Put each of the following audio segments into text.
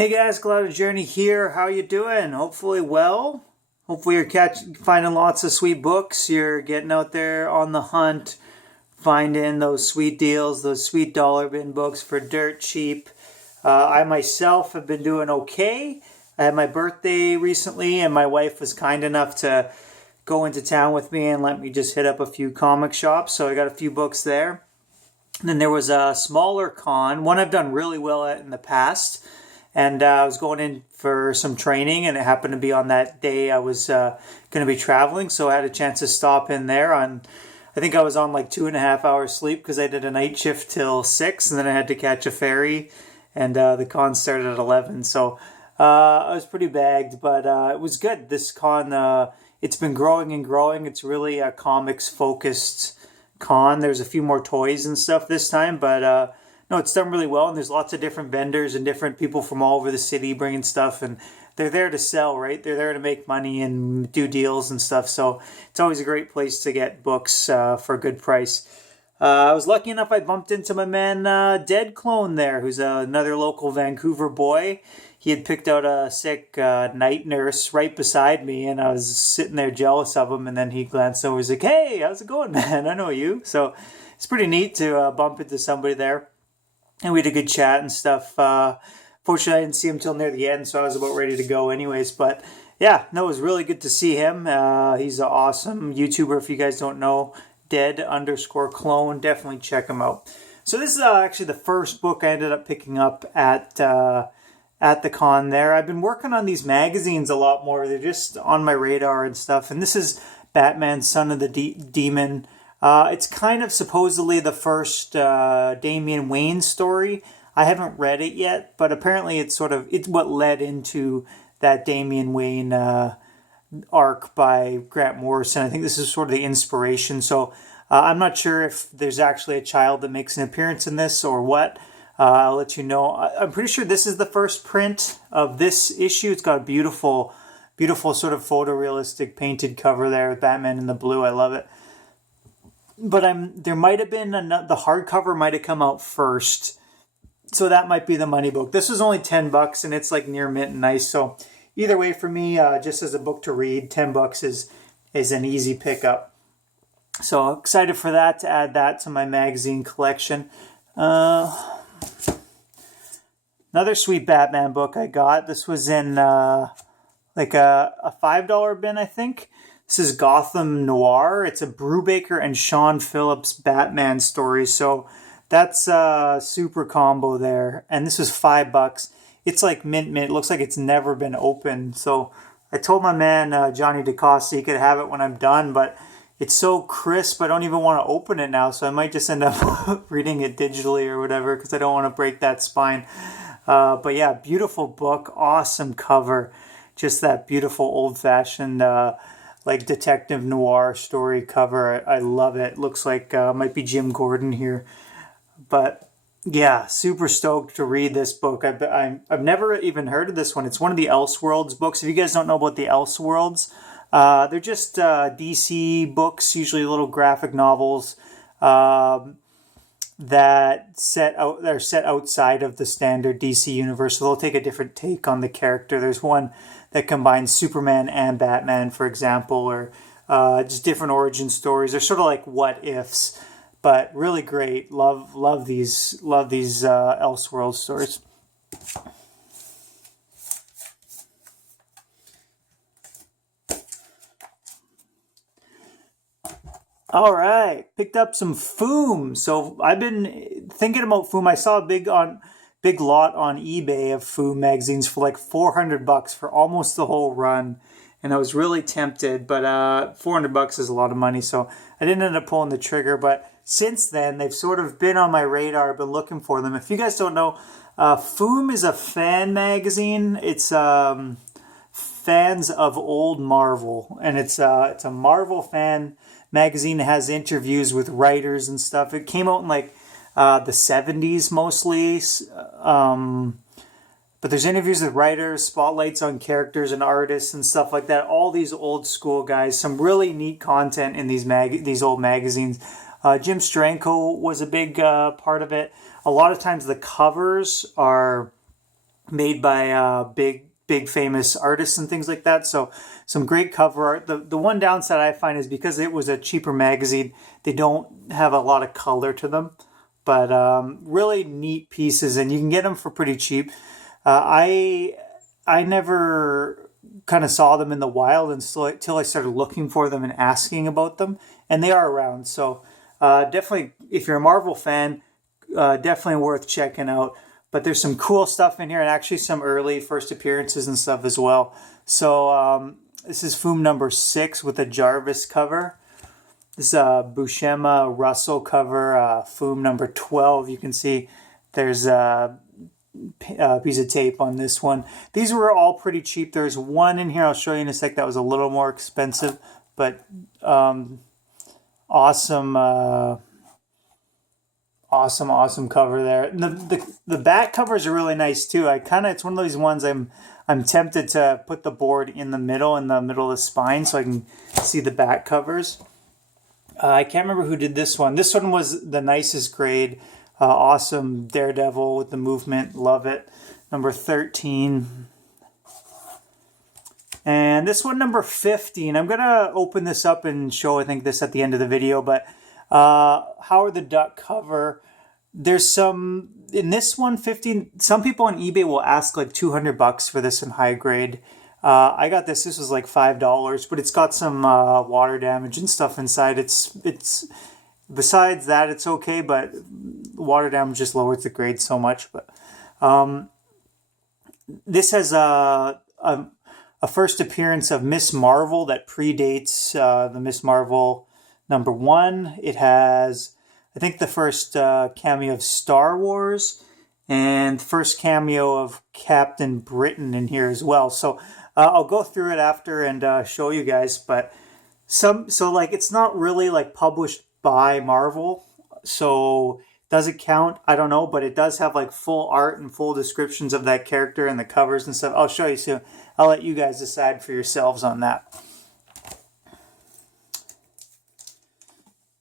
Hey guys, Cloud Journey here. How you doing? Hopefully well. Hopefully you're finding lots of sweet books. You're getting out there on the hunt, finding those sweet deals, those sweet dollar bin books for dirt cheap. I myself have been doing okay. I had my birthday recently, and my wife was kind enough to go into town with me and let me just hit up a few comic shops. So I got a few books there. And then there was a smaller con, one I've done really well at in the past. And I was going in for some training, and it happened to be on that day I was going to be traveling. So I had a chance to stop in there I think I was on like 2.5 hours sleep because I did a night shift till 6, and then I had to catch a ferry, and the con started at 11. So I was pretty bagged, but it was good. This con, it's been growing and growing. It's really a comics focused con. There's a few more toys and stuff this time, but no, it's done really well, and there's lots of different vendors and different people from all over the city bringing stuff, and they're there to sell, right? They're there to make money and do deals and stuff, so it's always a great place to get books for a good price. I was lucky enough I bumped into my man Dead Clone there, who's another local Vancouver boy. He had picked out a sick night nurse right beside me, and I was sitting there jealous of him, and then he glanced over and was like, "Hey, how's it going, man? I know you." So it's pretty neat to bump into somebody there. And we had a good chat and stuff. Fortunately, I didn't see him till near the end, so I was about ready to go anyways. But yeah, no, it was really good to see him. He's an awesome YouTuber. If you guys don't know, dead_clone, definitely check him out. So this is actually the first book I ended up picking up at the con there. I've been working on these magazines a lot more. They're just on my radar and stuff. And this is Batman, Son of the Demon. It's kind of supposedly the first Damian Wayne story. I haven't read it yet, but apparently it's what led into that Damian Wayne arc by Grant Morrison. I think this is sort of the inspiration. So I'm not sure if there's actually a child that makes an appearance in this or what. I'll let you know. I'm pretty sure this is the first print of this issue. It's got a beautiful, beautiful sort of photorealistic painted cover there with Batman in the blue. I love it. But there might have been the hardcover might have come out first, so that might be the money book. This was only $10, and it's like near mint and nice. So either way, for me, just as a book to read, $10 is an easy pickup. So excited for that, to add that to my magazine collection. Another sweet Batman book I got. This was in like a $5 bin, I think. This is Gotham Noir. It's a Brubaker and Sean Phillips Batman story. So that's a super combo there. And this was $5. It's like mint. It looks like it's never been opened. So I told my man, Johnny DeCosta, he could have it when I'm done. But it's so crisp, I don't even want to open it now. So I might just end up reading it digitally or whatever, because I don't want to break that spine. But yeah, beautiful book. Awesome cover. Just that beautiful old-fashioned like detective noir story cover. I love it. Looks like might be Jim Gordon here, but yeah, super stoked to read this book. I've never even heard of this one. It's one of the Elseworlds books. If you guys don't know about the Elseworlds, they're just DC books, usually little graphic novels that are set outside of the standard DC universe. So they'll take a different take on the character. There's one that combines Superman and Batman, for example, or just different origin stories. They're sort of like what ifs, but really great. Love these Elseworld stories. All right, picked up some Foom. So I've been thinking about Foom. I saw a big lot on eBay of Foom magazines for like $400 for almost the whole run, and I was really tempted, but $400 is a lot of money, so I didn't end up pulling the trigger. But since then, they've sort of been on my radar. I've been looking for them. If you guys don't know, Foom is a fan magazine. It's fans of old Marvel, and it's a Marvel fan magazine. It has interviews with writers and stuff. It came out in like the 70s mostly, but there's interviews with writers, spotlights on characters and artists and stuff like that. All these old school guys. Some really neat content in these old magazines. Jim Stranko was a big part of it. A lot of times the covers are made by big famous artists and things like that. So some great cover art. The one downside I find is because it was a cheaper magazine, they don't have a lot of color to them. But really neat pieces, and you can get them for pretty cheap. I never kind of saw them in the wild until I started looking for them and asking about them, and they are around. So definitely, if you're a Marvel fan, definitely worth checking out. But there's some cool stuff in here, and actually some early first appearances and stuff as well. So this is Foom number 6 with a Jarvis cover. This is a Buscema Russell cover, Foom number 12. You can see there's a piece of tape on this one. These were all pretty cheap. There's one in here I'll show you in a sec that was a little more expensive, but awesome cover there. And the back covers are really nice too. It's one of those ones I'm tempted to put the board in the middle of the spine so I can see the back covers. I can't remember who did this one. This one was the nicest grade. Awesome Daredevil with the movement. Love it. Number 13. And this one, number 15. I'm going to open this up and show, I think, this at the end of the video. But Howard the Duck cover. There's some, in this one, 15. Some people on eBay will ask like $200 for this in high grade. I got this. This was like $5, but it's got some water damage and stuff inside. It's besides that, it's okay, but water damage just lowers the grade so much. But this has a first appearance of Miss Marvel that predates the Miss Marvel number 1. It has, I think, the first cameo of Star Wars and first cameo of Captain Britain in here as well. So I'll go through it after and show you guys. But it's not really like published by Marvel, so does it count? I don't know, but it does have like full art and full descriptions of that character and the covers and stuff. I'll show you soon. I'll let you guys decide for yourselves on that.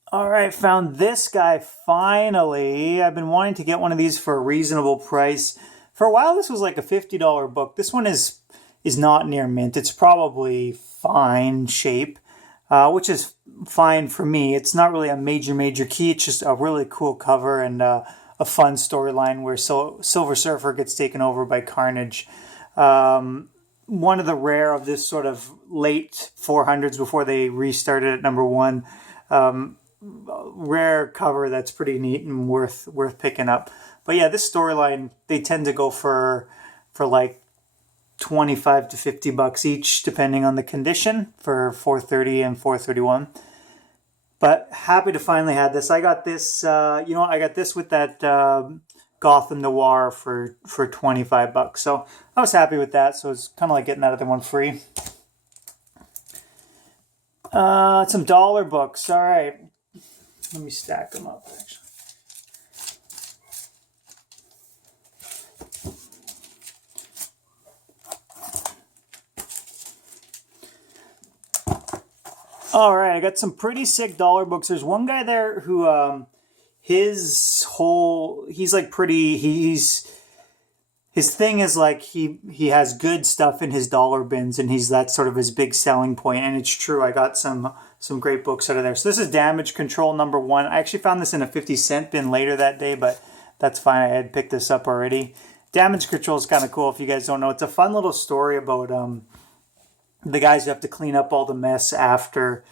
All right, found this guy finally. I've been wanting to get one of these for a reasonable price. For a while, this was like a $50 book. This one is not near mint. It's probably fine shape, which is fine for me. It's not really a major key. It's just a really cool cover and a fun storyline where Silver Surfer gets taken over by Carnage. One of the rare of this sort of late 400s before they restarted at number 1. Rare cover that's pretty neat and worth picking up. But yeah, this storyline, they tend to go for like $25 to $50 each, depending on the condition, for $4.30 and $4.31. But happy to finally have this. I got this. I got this with that Gotham Noir for $25. So I was happy with that. So it's kind of like getting that other one free. Some dollar books. All right, let me stack them up. Actually. All right, I got some pretty sick dollar books. There's one guy there who, his thing is like he has good stuff in his dollar bins, and that's sort of his big selling point. And it's true. I got some great books out of there. So this is Damage Control number 1. I actually found this in a 50-cent bin later that day, but that's fine. I had picked this up already. Damage Control is kind of cool if you guys don't know. It's a fun little story about the guys who have to clean up all the mess after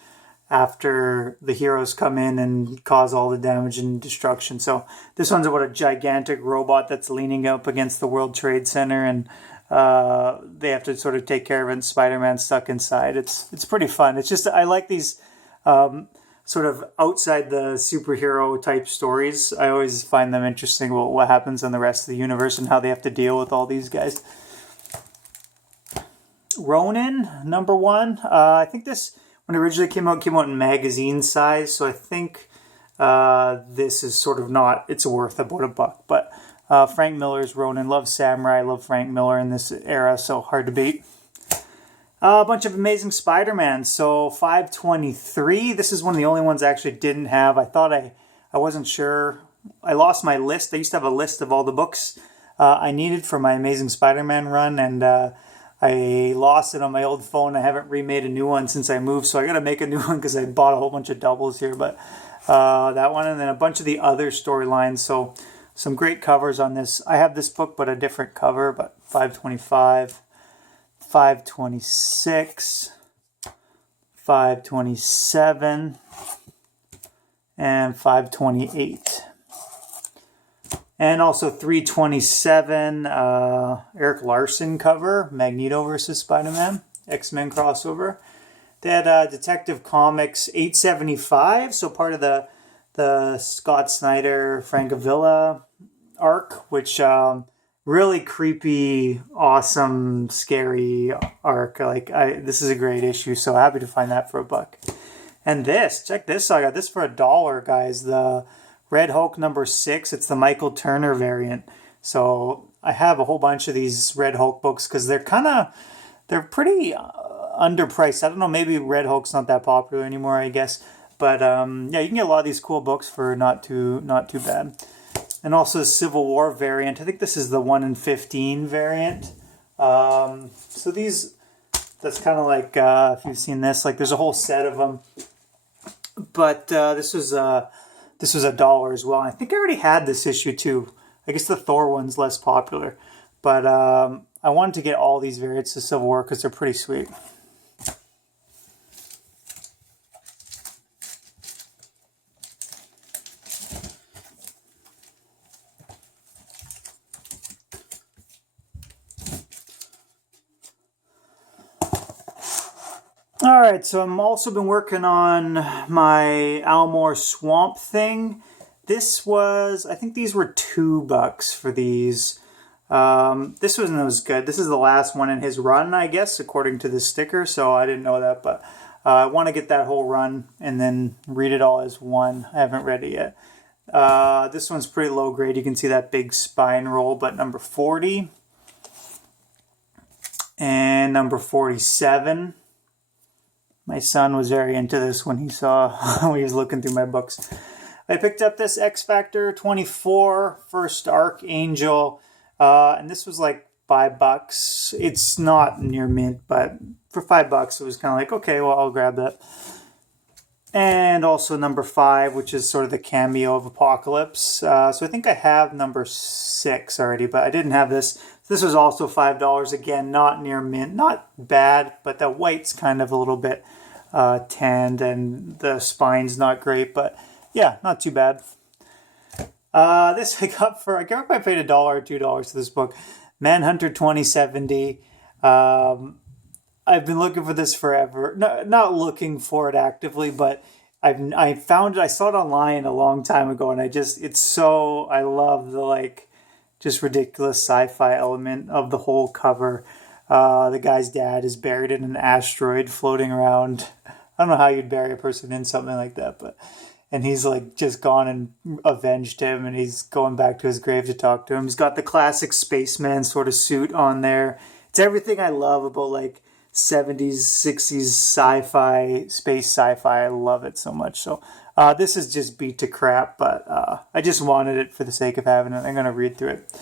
the heroes come in and cause all the damage and destruction. So this one's about a gigantic robot that's leaning up against the World Trade Center, and they have to sort of take care of it, and Spider-Man's stuck inside. It's pretty fun. It's just, I like these sort of outside the superhero type stories. I always find them interesting about what happens in the rest of the universe and how they have to deal with all these guys. Ronin, number 1. I think this, when it originally came out in magazine size, so I think this is sort of not, it's worth about $1. But Frank Miller's Ronin. Love Samurai. Love Frank Miller in this era, so hard to beat. A bunch of Amazing Spider-Man. So 523. This is one of the only ones I actually didn't have. I thought I wasn't sure. I lost my list. I used to have a list of all the books I needed for my Amazing Spider-Man run, and I lost it on my old phone. I haven't remade a new one since I moved, so I got to make a new one because I bought a whole bunch of doubles here. But that one, and then a bunch of the other storylines. So some great covers on this. I have this book, but a different cover. But 525, 526, 527, and 528. And also 327, Eric Larson cover, Magneto versus Spider-Man, X-Men crossover. They had Detective Comics 875, so part of the Scott Snyder, Francavilla arc, which really creepy, awesome, scary arc. This is a great issue, so happy to find that for $1. And check this, I got this for $1, guys. The Red Hulk #6, it's the Michael Turner variant. So I have a whole bunch of these Red Hulk books because they're pretty underpriced. I don't know, maybe Red Hulk's not that popular anymore, I guess. But yeah, you can get a lot of these cool books for not too bad. And also the Civil War variant. I think this is the 1 in 15 variant. So that's kind of like, if you've seen this, like there's a whole set of them. But this was $1 as well. And I think I already had this issue too. I guess the Thor one's less popular. But I wanted to get all these variants of Civil War because they're pretty sweet. All right, so I'm also been working on my Almore Swamp Thing. I think these were $2 for these. This one was good. This is the last one in his run, I guess, according to the sticker, so I didn't know that, but I want to get that whole run and then read it all as one. I haven't read it yet. This one's pretty low grade. You can see that big spine roll, but number 40 and number 47. My son was very into this when he was looking through my books. I picked up this X Factor 24 First Archangel, and this was like $5. It's not near mint, but for $5 it was kind of like, okay, well, I'll grab that. And also number 5, which is sort of the cameo of Apocalypse. So I think I have number 6 already, but I didn't have this. This was also $5. Again, not near mint. Not bad, but the white's kind of a little bit tanned, and the spine's not great, but yeah, not too bad. This I got I can't remember if I paid $1 or $2 for this book. Manhunter 2070. I've been looking for this forever. No, not looking for it actively, but I found it. I saw it online a long time ago, and I love the just ridiculous sci-fi element of the whole cover. The guy's dad is buried in an asteroid floating around. I don't know how you'd bury a person in something like that, and he's just gone and avenged him, and he's going back to his grave to talk to him. He's got the classic spaceman sort of suit on there. It's everything I love about 70s, 60s sci-fi, space sci-fi. I love it so much. So this is just beat to crap, but I just wanted it for the sake of having it. I'm going to read through it.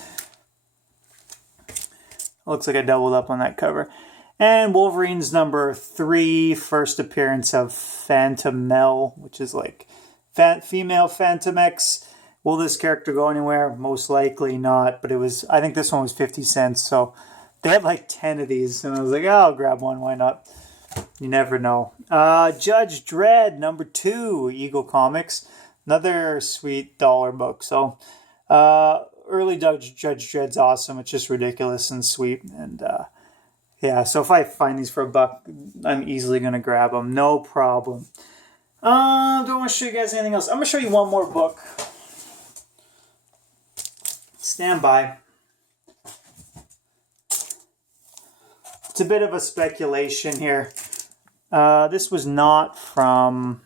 Looks like I doubled up on that cover. And Wolverine's number 3, first appearance of Phantom Mel, which is female Phantom X. Will this character go anywhere? Most likely not, but I think this one was 50 cents, so they had 10 of these, and I was like, oh, I'll grab one, why not? You never know. Judge Dredd, number 2, Eagle Comics. Another sweet $1 book. So, early Judge Dredd's awesome. It's just ridiculous and sweet. And, yeah, so if I find these for $1, I'm easily going to grab them. No problem. Don't want to show you guys anything else. I'm going to show you one more book. Stand by. It's a bit of a speculation here. This was not from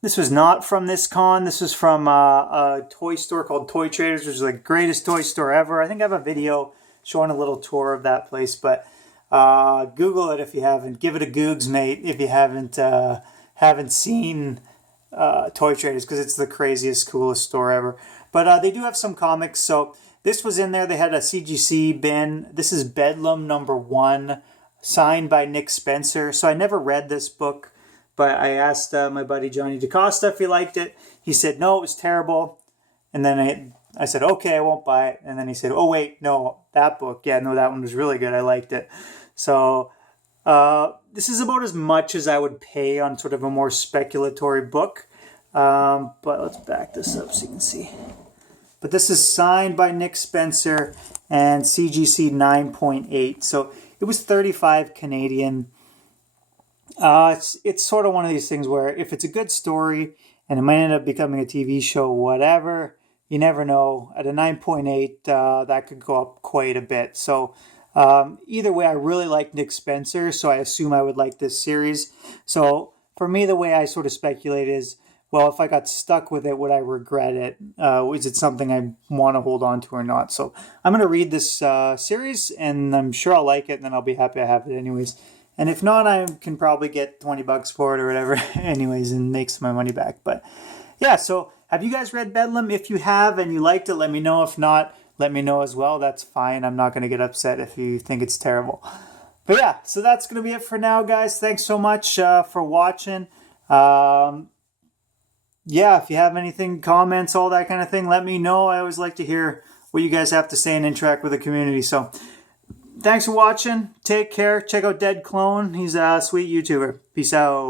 this con. This was from a toy store called Toy Traders, which is the greatest toy store ever. I think I have a video showing a little tour of that place, but Google it if you haven't. Give it a Googs, mate, if you haven't seen Toy Traders, because it's the craziest, coolest store ever. But they do have some comics, so this was in there. They had a CGC bin. This is Bedlam #1, signed by Nick Spencer. So I never read this book, but I asked my buddy Johnny DaCosta if he liked it. He said, no, it was terrible. And then I said, okay, I won't buy it. And then he said, oh, wait, no, that book. Yeah, no, that one was really good. I liked it. So this is about as much as I would pay on sort of a more speculatory book. But let's back this up so you can see. But this is signed by Nick Spencer and CGC 9.8. So it was 35 Canadian. It's sort of one of these things where if it's a good story and it might end up becoming a TV show, whatever, you never know. At a 9.8, that could go up quite a bit. So either way, I really like Nick Spencer, so I assume I would like this series. So for me, the way I sort of speculate is, well, if I got stuck with it, would I regret it? Is it something I want to hold on to or not? So I'm going to read this series, and I'm sure I'll like it, and then I'll be happy I have it anyways. And if not, I can probably get $20 for it or whatever anyways and make some of my money back. But yeah, so have you guys read Bedlam? If you have and you liked it, let me know. If not, let me know as well. That's fine. I'm not going to get upset if you think it's terrible. But yeah, so that's going to be it for now, guys. Thanks so much for watching. Yeah, if you have anything, comments, all that kind of thing, let me know. I always like to hear what you guys have to say and interact with the community. So thanks for watching. Take care. Check out Dead Clone. He's a sweet YouTuber. Peace out.